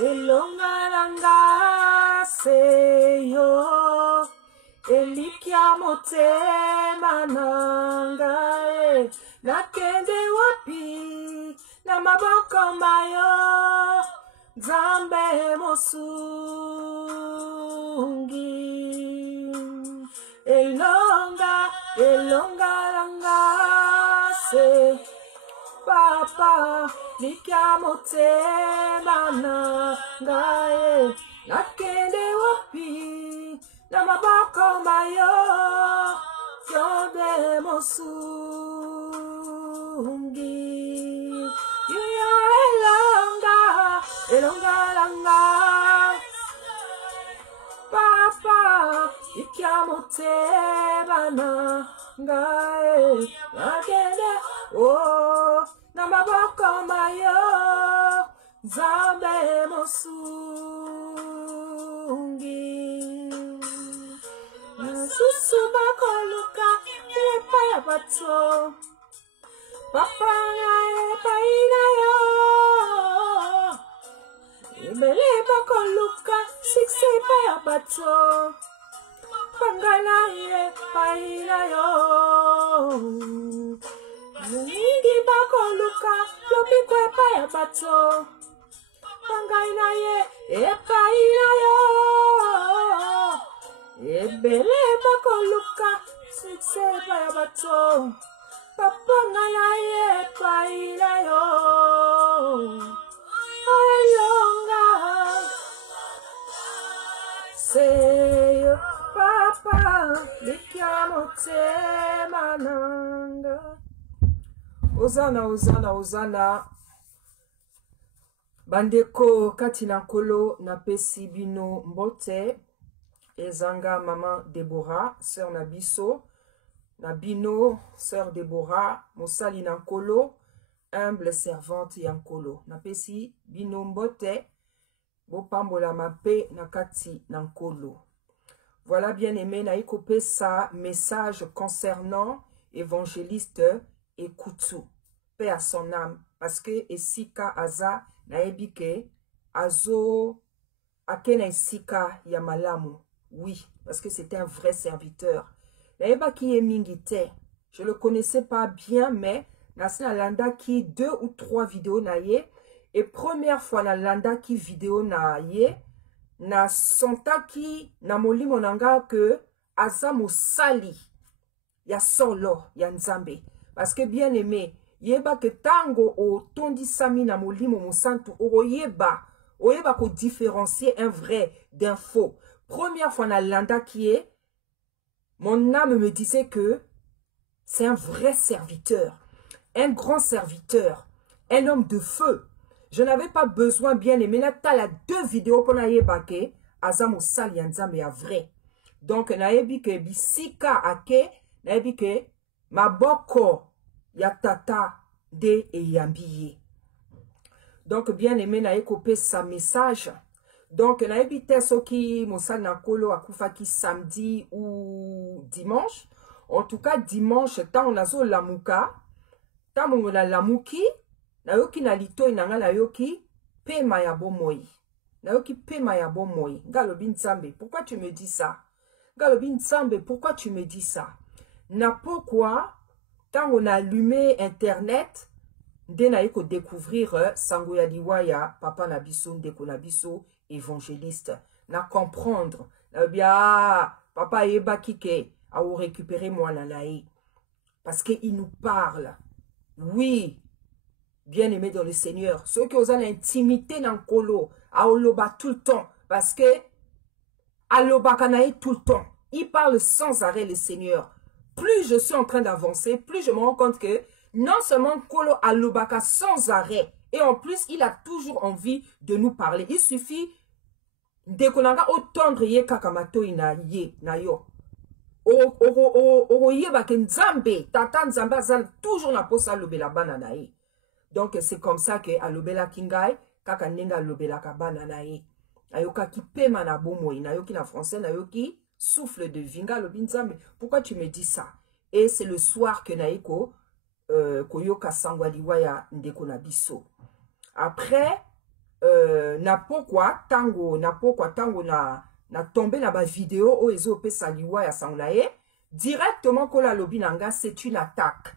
elongalanga seyo elikia motema nangae nakende wapi na maboko mayo Nzambe mosungi elongalanga se Papa, likia motema nangae nakende wapi na maboko mayo Nzambe mosungi yuyo elongalanga Papa, likia motema nangae nakende na maboko mayo Nzambe mosungi Nasusu bakoluka epa ya bato Papa epa ina yo Ebele bakoluka sikse epa ya bato Pangana epa ina yo Ningi bakoluka lobi kwepa ya bato Pangai na ye epa ina yo Ebele bakoluka sikse epa ya bato Papa nga ya ye epa ina yo Alonga Seyo Papa likia motema nanga Ozana bandeko kati na kolo na pesi bino mbote ezanga maman Deborah sœur na biso na bino sœur Deborah mosali na kolo humble servante ya nkolo na pesi bino mbote bopambola mape na kati na nkolo. Voilà bien aimé na ikopesa message concernant évangéliste Ekutu, paix à son âme, parce que esika aza na ebike azo akena esika ya malamu, oui, parce que c'était un vrai serviteur. Na eba ki emingite, je le connaissais pas bien, mais na landa ki 2 ou 3 vidéos na ye, et première fois na landa ki vidéo na ye, na sonta ki na molimo nanga que aza mosali ya solo ya Nzambe. Parce que bien aimé, yeba que tango o tondi sami na molimo mosantu oyeba ko différencier un vrai d'un faux. Première fois na landa qui est, mon âme me disait que c'est un vrai serviteur, un grand serviteur, un homme de feu. Je n'avais pas besoin bien aimé na tala 2 vidéos pour na yeba ke azamo sali ya Nzambe ya vrai. Donc na yebi ke bisika ake na yebi ke maboko ya tata de eyambiye. Donc bien aimé na ekopé sa message. Donc na ebite soki mosali na kolo akufa ki samedi ou dimanche. En tout cas dimanche tant nazo lamuka, tant mon la lamuki, na yoki na lito inanga na yoki pema ya bomoi. Na yoki pema ya bomoi. Galobi Nzambe, pourquoi tu me dis ça? Galobi Nzambe, pourquoi tu me dis ça? Na pourquoi quand on a allumé internet, dès na yeko découvrir sango ya liwa ya papa na biso ndeko na biso évangéliste. Na comprendre. Na bien papa yeba kike a ou récupérer moi la naï. Parce qu'il nous parle. Oui. Bien aimé dans le Seigneur. Ceux qui ont l'intimité dans le colo, a oloba tout le temps. Parce que aloba kanaï tout le temps. Il parle sans arrêt le Seigneur. Plus je suis en train d'avancer, plus je me rends compte que non seulement Kolo alobaka sans arrêt, et en plus il a toujours envie de nous parler. Il suffit de konanga otendre ye kakamato ina ye na yo. Ye ba Nzambe, tata Nzambe azal toujours na posa lobela bana na ye. Donc c'est comme ça que alobela kingai kaka nenga lobela ka bana na ye. Ayoka ki pema na bomoi, na yoki na français na yoki souffle de vinga lobi Nzambe. Pourquoi tu me dis ça? Et c'est le soir que naiko koyoka sangwaliwa ya ndeko na biso. Après na pokwa tango na tombé na ba vidéo o ezo pe saliwa ya sangunaye directement ko la lobi nanga c'est une attaque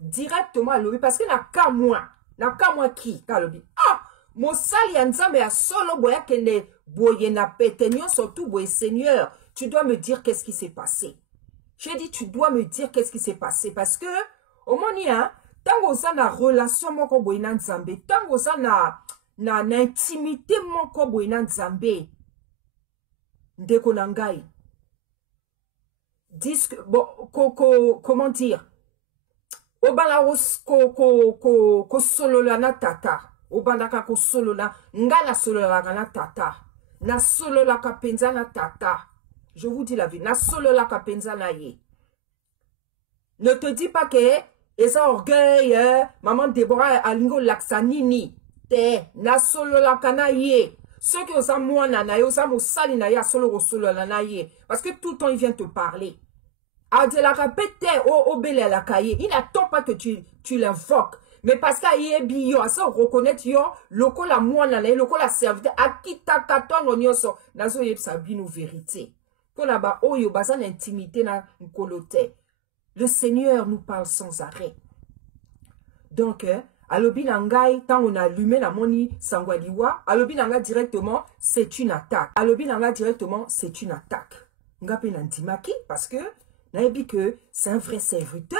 directement lobi parce que na ka moi qui ka lobi ah mosali ya nzambe ya solo boya kende boye na petenyo surtout boye Seigneur tu dois me dire qu'est-ce qui s'est passé. J'ai dit tu dois me dire qu'est-ce qui s'est passé parce que au moni hein tango za na relation moko boye na nzambe tango za na intimité moko boye na nzambe ndeko na ngai disque bon comment dire obala ko solola na tata obandaka ko solola ngala solola na tata na solola ka penza na tata je vous dis la vie na solola ka penza na ye ne te dis pas que eza orgueil maman Déborah alingo laksanini te na solola kana ye ceux qui osent moi na yo sa mosali na ya solo solo na ye parce que tout le temps il vient te parler a de la répéter au belle la cahier il n'attend pas que tu l'invoques mais parce qu'il bio à ça reconnaître yo loko la moi na loko la serviteur akita katongo nyoso nazo yebsa bino vérité pour la ba oyo bazan intimité na nkolote. Le Seigneur nous parle sans arrêt donc alobi nangai tant on a allumé la moni sangwaliwa alobi nanga directement c'est une attaque alobi nanga directement c'est une attaque ngape nandimaki parce que naebi que c'est un vrai serviteur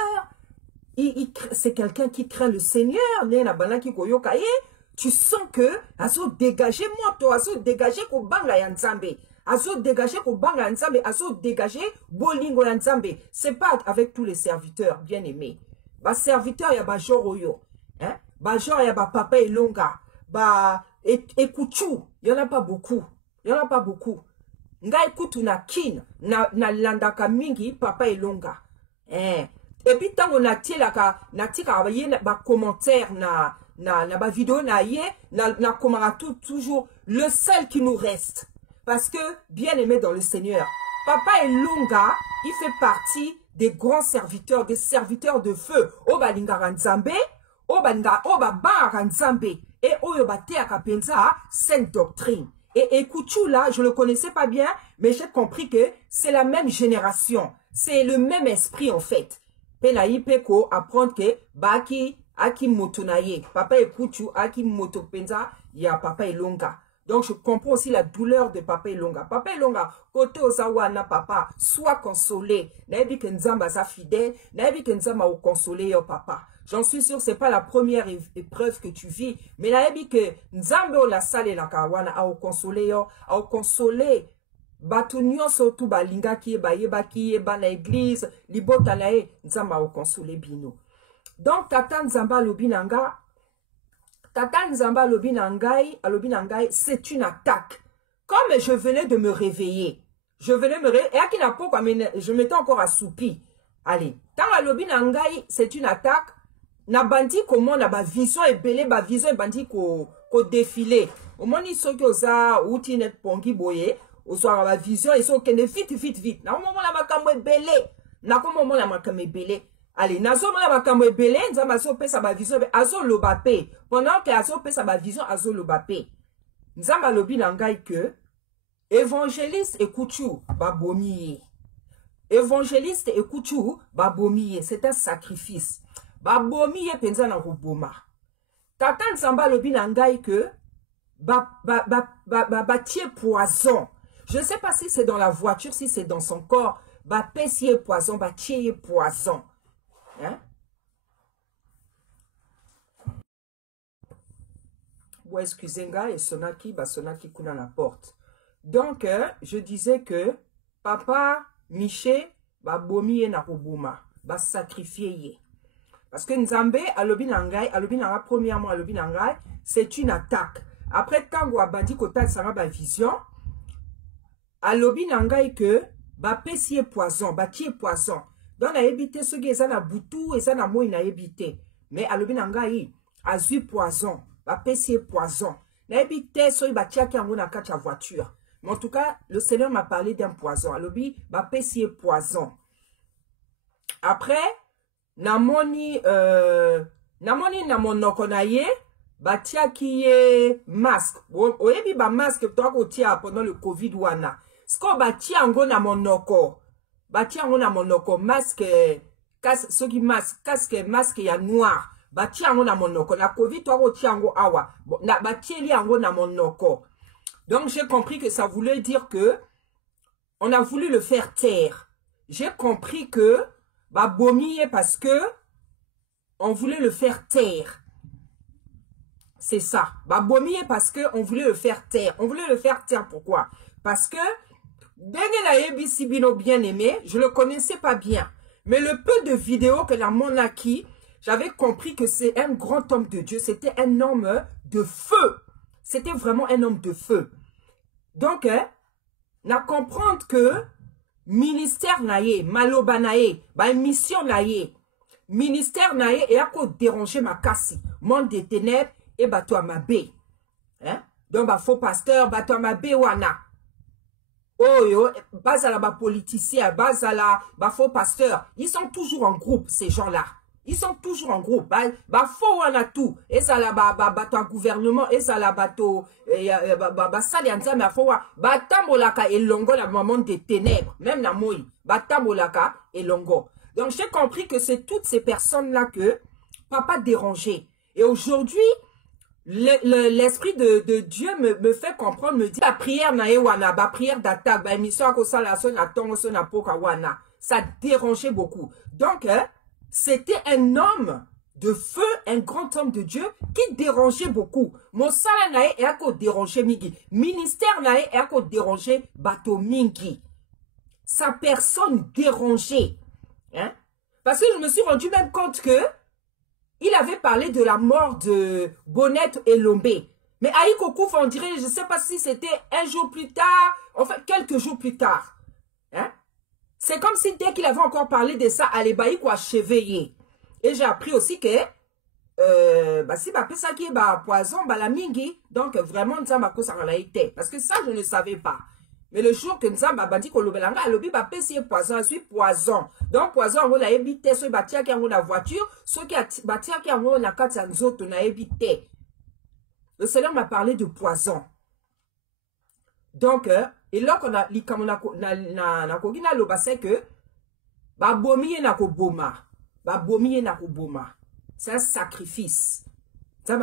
c'est quelqu'un qui craint le Seigneur nena banaki koyoka ye tu sens que azo dégager moto azo dégager ko banga ya nzambe azo dégager ko banga ya nzambe azo dégager bolingo ya nzambe c'est pas avec tous les serviteurs bien aimés ba serviteur ya ba joroyo hein ba genre ya ba papa elonga ba ekuchu y en a pas beaucoup nga ekutu na kin na landaka mingi papa elonga et puis tango na tielaka na tika ba commentaire na ba vidéo na ye na komara toujours le seul qui nous reste parce que bien aimé dans le Seigneur papa elonga il fait partie des grands serviteurs des serviteurs de feu o balingaka nzambe oba bara nzambe et oyo bateaka penza sainte doctrine et Ekuchu là je le connaissais pas bien mais j'ai compris que c'est la même génération c'est le même esprit en fait pena ipeko apprendre que baki aki motonaye papa Ekuchu aki moto penza ya papa Elonga donc je comprends aussi la douleur de papa Elonga côté ozawana papa sois consolé naebi que nzamba za fidèle naebi que nzamba o consoler yo papa. J'en suis sûr, c'est pas la première épreuve que tu vis. Mais là, il dit que Nzambe o la sale la kawana a au consoler. Batunyo surtout balinga ki ba yeba ki ba na église, libota na e Nzamba au consoler bino. Donc tata Nzamba lobinanga, c'est une attaque. Comme je venais de me réveiller, et à qui n'a pas je m'étais encore assoupi. Allez, tant la lobinangai, c'est une attaque. Na bandi comment na ba vision ebele ba vision bandi ko défilé au moins ils sont que ça outil net pongi boye au soir ba vision ils sont que vite na moment la makambo ebele na ko moment la makambo ebele allez nazo la makambo ebele nzamba so pesa ba vision azo lobape pendant que azo pesa ba vision azo lobape nzamba lobi na ngai que évangéliste Ekuchu babomiye évangéliste Ekuchu babomiye c'est un sacrifice. Babomi ye penza na roboma. Tata Nzamba lobi na ngai que tie poison. Je ne sais pas si c'est dans la voiture, si c'est dans son corps. Pesier poison, tie poison. Hein? Ouais, excusez-moi, et sonaki kuna la porte. Donc, je disais que papa Miché babomi ye na roboma. Sacrifier ye. Parce que Nzambe, alobi nangai, premièrement, alobi nangai, c'est une attaque. Après, tango abandi kota sanga ba vision, alobi nangai que, pesier poison, tie poison. Donc, na ebite, ce qui est na boutou, et ça na moi, na ebite. Mais alobi nangai, azui poison, pesier poison. Na ebite, so tia ki ango na kacha voiture. Mais en tout cas, le Seigneur m'a parlé d'un poison. Alobi, pesier poison. Après, namoni na monoko na ye batia qui est masque. Oyebi ba masque toi ko tia pendant le Covid wana. Sko batia ngo na monoko. Batia ngo na monoko masque casque soki masque casque masque ya noir. Batia ngo na monoko na Covid toi ko tia ngo awa. Na batia li ngo na monoko. Donc j'ai compris que ça voulait dire que on a voulu le faire taire. J'ai compris que bah bomier parce que on voulait le faire taire. C'est ça. Bah bomier parce que on voulait le faire taire. On voulait le faire taire pourquoi? Parce que Dengela Ebisi Bino bien aimé, je le connaissais pas bien. Mais le peu de vidéos que la monarchie, j'avais compris que c'est un grand homme de Dieu. C'était un homme de feu. C'était vraiment un homme de feu. Donc, on a comprendre que ministère naïe, maloba naïe, bah mission naïe, ministère naïe et à quoi déranger ma cassi, monde des ténèbres et bateau à ma baie. Hein? Donc, bah faux pasteur, bateau à ma baie wana. Oh yo, base à la bah politicien, base à la bah faux pasteur, ils sont toujours en groupe ces gens-là. Ils sont toujours en groupe. Bah faux wana tout. Et ça la bateau gouvernement et ça la bateau ça les anza mais faux bah tambolaka et longo la maman des ténèbres même la moi bah tambolaka et longo. Donc j'ai compris que c'est toutes ces personnes là que papa dérangeait. Et aujourd'hui l'esprit de Dieu me fait comprendre, me dit la prière na wana, ba prière d'attaque, ba émission à ça la son atongo son apoka wana, ça dérangeait beaucoup. Donc c'était un homme de feu, un grand homme de Dieu qui dérangeait beaucoup. Mon salaire nae est à quoi déranger mingi. Ministère nae est à quoi déranger bateau mingi. Sa personne dérangeait. Hein? Parce que je me suis rendu même compte que il avait parlé de la mort de Bonnette et Lombé. Mais Aïko Kouf, on dirait, je ne sais pas si c'était un jour plus tard, enfin quelques jours plus tard. Hein? C'est comme si dès qu'il avait encore parlé de ça, Alebaï quoi chevillé. Et j'ai appris aussi que bah si bah ça qui est bah poison bah la mingi donc vraiment nzamba ko ça la été parce que ça je ne savais pas. Mais le jour que nzamba bah dit ko lobelanga lobi bah c'est poison, je suis poison. Donc poison on l'a évité so bah tia qui en la voiture, so qui bah tia qui en la carte nzoto na évité. Le Seigneur m'a parlé de poison. Donc et là qu'on a li comme na kogina loba c'est que ba bomiye na ko boma. Ba bomiye na ko boma. C'est un sacrifice. Ça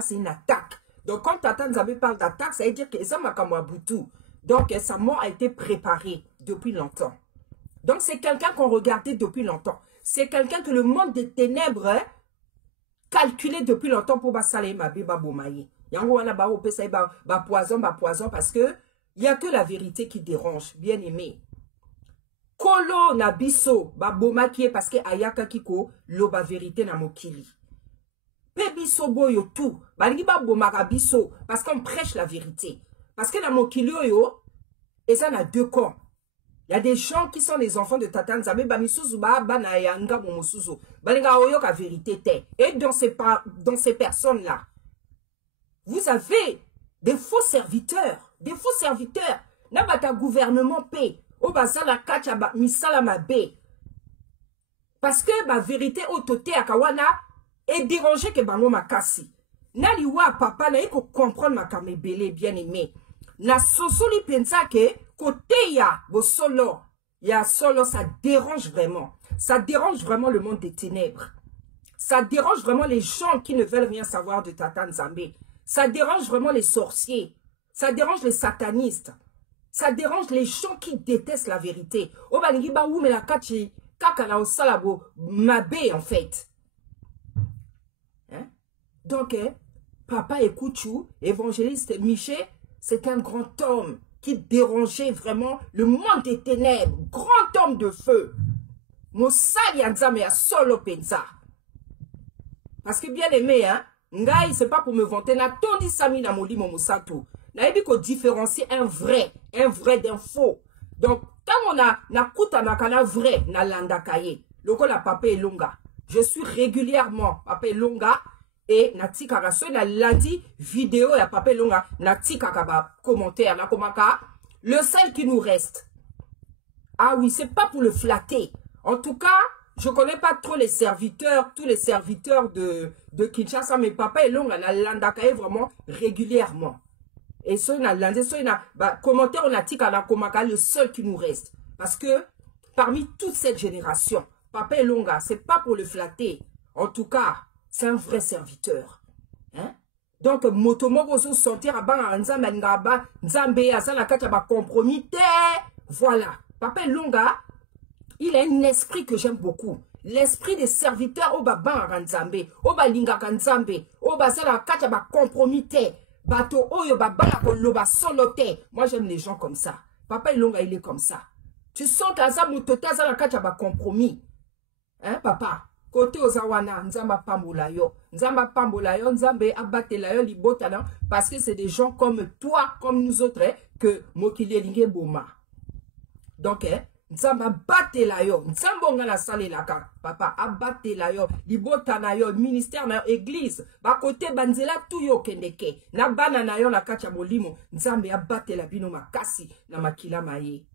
c'est une attaque. Donc quand Tata Nzambe parle d'attaque, ça veut dire que ça m'a comme Boutou. Donc sa mort a été préparée depuis longtemps. Donc c'est quelqu'un qu'on regardait depuis longtemps. C'est quelqu'un que le monde des ténèbres calculait depuis longtemps pour basaler ma ba bomaye. Yango wana ba opesa ba poison parce que il y a que la vérité qui dérange, bien aimé. Kolo na biso ba boma qui est parce que ayaka kiko lo ba vérité na mokili. Pe biso boyo tout. Ba ngi ba boma ka biso parce qu'on prêche la vérité. Parce que na mokili yo et ça na deux camps. Il y a des gens qui sont les enfants de Tata Nzambe ba misuzu ba na yanga mo musuzu. Ba nga oyo ka vérité te. Et dans ces personnes là, vous avez des faux serviteurs, na bata gouvernement paix. Parce que ma vérité autoté à Kawana est dérangée que bango makasi. Naliwa papa na yiko comprendre ma kamebele bien aimé. Na sosoli pensa que côté ya bo solo ya solo ça dérange vraiment. Ça dérange vraiment le monde des ténèbres. Ça dérange vraiment les gens qui ne veulent rien savoir de Tata Nzambe. Ça dérange vraiment les sorciers. Ça dérange les satanistes. Ça dérange les gens qui détestent la vérité. En fait. Hein? Donc, papa Ekouchou, évangéliste Miché, c'est un grand homme qui dérangeait vraiment le monde des ténèbres. Grand homme de feu. Parce que bien aimé, hein, Ngai, c'est pas pour me vanter. Na tondi sami na moli momosato. Na ebi ko différencier un vrai d'un faux. Donc, quand on a na kuta na kana vrai na landa kaye. Loko la papa elonga. Je suis régulièrement papa elonga et na tikaka so na lundi vidéo ya papa elonga na tikaka ba commentaire na komaka le seul qui nous reste. Ah oui, c'est pas pour le flatter. En tout cas, je connais pas trop les serviteurs, tous les serviteurs de Kinshasa, mais papa Elonga na landakaye vraiment régulièrement. Et ça, on a landé, ça, on a, bah, commentaire, on a dit qu'à la Komaka, le seul qui nous reste. Parce que, parmi toute cette génération, papa Elonga, c'est pas pour le flatter. En tout cas, c'est un vrai serviteur. Hein? Donc, motomoko se sentir à bas, Nzambe, Azala Kachaba compromis, voilà. Papa Elonga, il a un esprit que j'aime beaucoup. L'esprit des serviteurs, Oba Ban Nzambe, Oba Linga Nzambe, Oba Zala Kachaba compromis, Bato Oyo Babala Koloba Solote. Moi, j'aime les gens comme ça. Papa Elonga, il est comme ça. Tu sens qu'Aza Mutota Zala Kachaba compromis. Hein, papa? Côté Ozawana, Nzamba Pambola yo. Nzamba Pambola yo, Nzambe Abatela yo, Libotana. Parce que c'est des gens comme toi, comme nous autres, que Mokile Linge Boma. Donc, Nzamba Batela yo. Nzamba Ngala Sale Laka. Papa, Abatela yo, Libotana yo, ministère na église. Ba côté Banzela tout yo kendeke. Na banana yo la kacha molimo. Nzambe Abatela bino makasi na makila maye.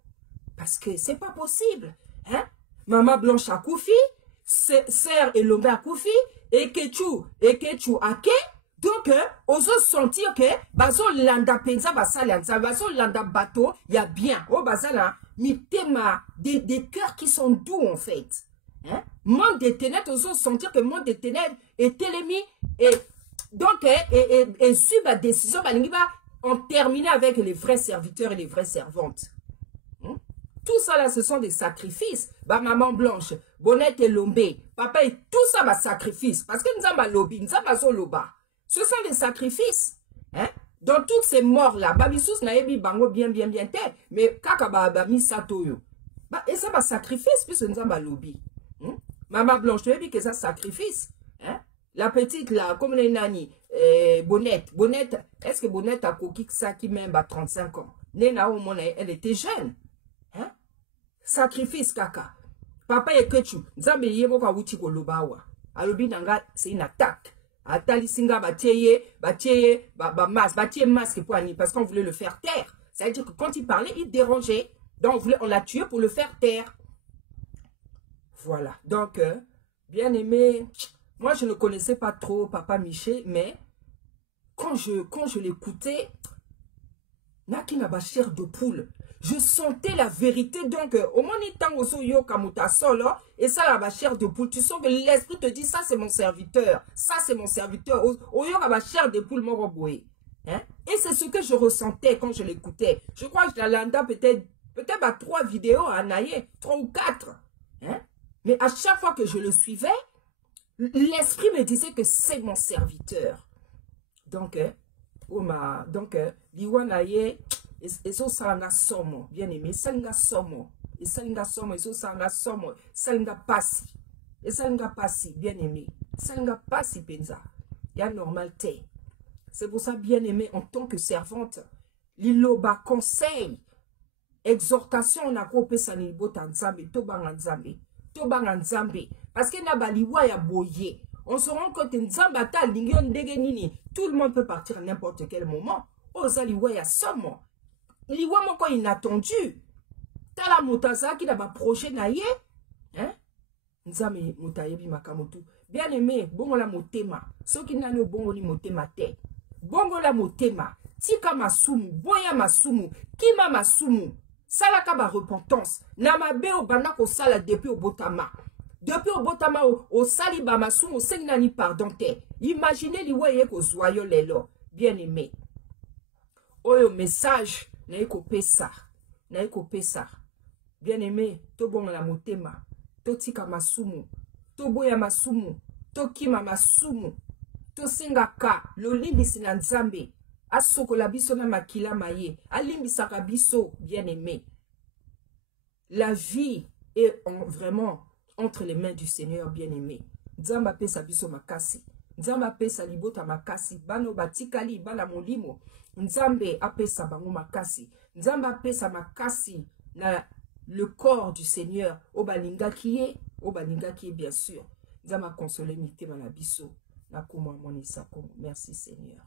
Parce que c'est pas possible. Hein? Maman Blanche Akoufi, Sœur Elombe Akoufi, et Kechu Ake. Donc, on se sentir que bazo landa penza basalanza, bazo landa bateau, il y a bien. Oh bazala, mitema des cœurs qui sont doux en fait. Hein? Monde de ténèbres, on se sentir que monde de ténèbres est l'ennemi et donc et suivre la décision, on termine avec les vrais serviteurs et les vraies servantes. Tout ça là, ce sont des sacrifices. Bah, maman Blanche, Bonnette et Lombé, papa et tout ça, bah, sacrifice. Parce que nous avons lobby, nous avons loba. Ce sont des sacrifices. Hein? Dans toutes ces morts-là, Babissous n'a bango bien, mais kaka ba mi satoyo. Bah, et ça, bah, sacrifice, puisque nous avons lobby. Maman Blanche, tu as dit que ça, sacrifice. Hein? La petite là, comme les nanny, Bonnette, est-ce que Bonnette a coquille ça qui même à 35 ans? Nena, au moins, elle était jeune. Hein? Sacrifice kaka. Papa et Kechu, Nzambe yebo kwa wuti ko lobawa. Alobi nanga, c'est une attaque. Atali singa batieye, masque pour Annie, parce qu'on voulait le faire taire. Ça veut dire que quand il parlait, il dérangeait. Donc on l'a tué pour le faire taire. Voilà. Donc, bien aimé, moi je ne connaissais pas trop Papa Miché, mais quand je l'écoutais, Naki n'a pas chair de poule. Je sentais la vérité. Donc, au moins, et ça, la chair de poule. Tu sens que l'esprit te dit, ça, c'est mon serviteur. Ça, c'est mon serviteur. Au la chair de poule, mon hein? Et c'est ce que je ressentais quand je l'écoutais. Je crois que je l'anda peut-être à 3 vidéos à Naye, 3 ou 4. Hein? Mais à chaque fois que je le suivais, l'esprit me disait que c'est mon serviteur. Donc, Liwanaye, et ça sanga somo, bien aimé, sanga somo, et sanga somo, et ça sanga somo, sanga passi, et sanga passi, bien aimé, sanga passi penza, il y a normalité. C'est pour ça, bien aimé, en tant que servante, l'iloba conseil, exhortation, on a coupé sa nibo tanzambe, tobanganzambe, parce que nabaliwa ya boye. On se rend compte que tout le monde peut partir à n'importe quel moment. Ozaliwa ya somo. Liwa moko inattendu. Tala motaza qui n'a pas projet na ye. Hein? Nzame motayebi makamotu. Bien aimé, bongo la motema. Ce qui n'a no bongo ni motema te. Bongo la motema. Tika masumu, boya masumu, kima masumu. Salaka ba repentance. Namabe o banako sala depuis au botama. Depuis au botama au saliba masumu, au sengnani pardon te. Imaginez li weye ko zoyo lelo. Bien aimé. Oyo message. Naiko pesa. Bien aimé, to bon la motema, to tika masumu, to boya masumu, to kima masumu, to singaka, lo limbisi na Nzambe, asoko la biso na makila maye, alimbisaka biso, bien aimé. La vie est vraiment entre les mains du Seigneur, bien aimé. Nzamba pesa biso makasi, Nzamba pesa libota makasi, bano batikali, bana molimo. Nzambe apesa bango makasi. Nzambe apesa makasi na le corps du Seigneur. Obalinga qui est bien sûr. Nzambe a consolé mitema na biso. Na kuma moni sako. Merci Seigneur.